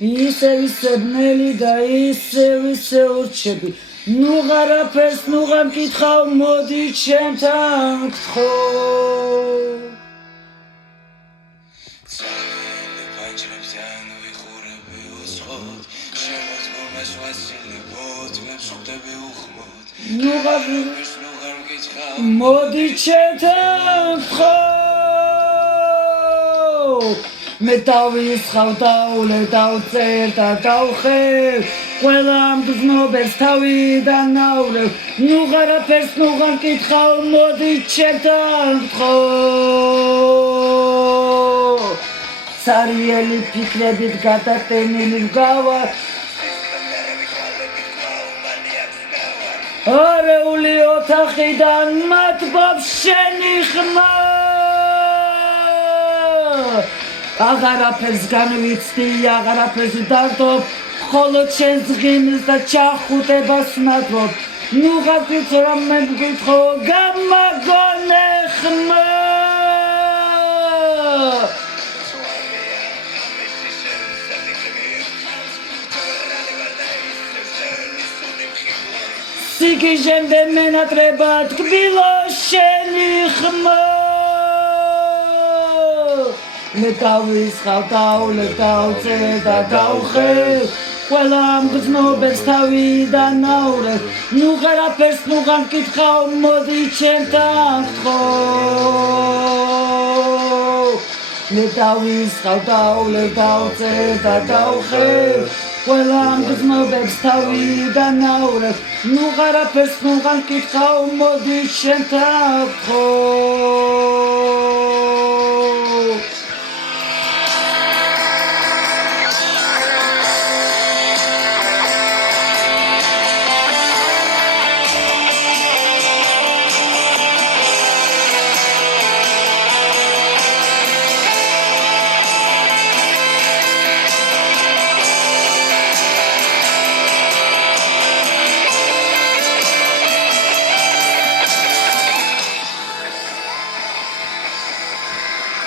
ისე ბნელი და ისე ურჩები ნუ ღარაფერს ნუ გამკითხავ მოდი ჩემთან გთხოვ ნუ ღარაფერს ნუ გამკითხავ მოდი ჩემთან გთხოვ მე დავისხავ დაულე დავწერ და დავხევ ყველა მგზნობებს თავიდან ნავრევ ნუ ღარაფერს ნუ გამკითხავ მოდი ჩემთან გთხოვ ცარიელი ფიქრებით გადატენილი ვგავარ არეული ოთახიდან მათ ბაბს შენი ხმა აღარაფერს განვიცდი აღარაფერს დავდობ ხოლო ჩემს ღიმს და ჩახუტებას ნადრობ ნუ ღარაფერს რომ მე მგვითხოვ გამაგონე ხმა სიგიჟემდე მენატრება თკბილო შენი ხმა მე დავისხავ დაულე დავწერ და დავხევ ყველა მგზნობებს თავიდან ნავრევ ნუ ღარაფერს ნუ გამკითხავ მოდი ჩემთან გთხოვ მე დავისხავ დაულე დავწერ და დავხევ ყველა მგზნობებს თავიდან ნავრევ ნუ ღარაფერს ნუ გამკითხავ მოდი ჩემთან გთხოვ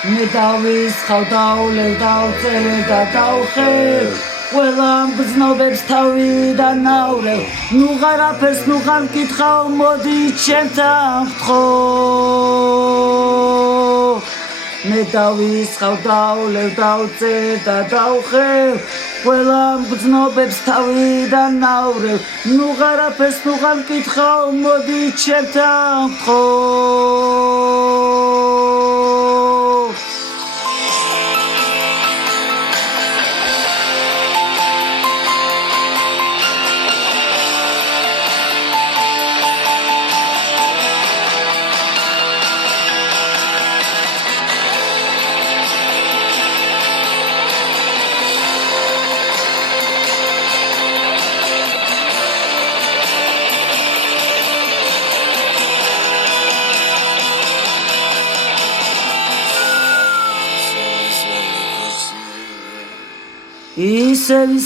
მე დავისხავ დაულე დავწერ და დავხევ ყველა მგზნობებს თავიდან ნავრევ ნუ ღარაფერს ნუ გამკითხავ მოდი ჩემთან გთხოვ მე დავისხავ დაულე დავწერ და დავხევ ყველა მგზნობებს თავიდან ნავრევ ნუ ღარაფერს ნუ გამკითხავ მოდი ჩემთან გთხოვ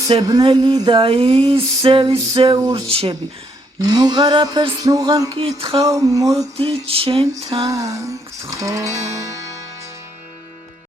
ისე ბნელი და ისე ურჩები ნუ ღარაფერს ნუ გამკითხავ მოდი ჩემთან გთხოვ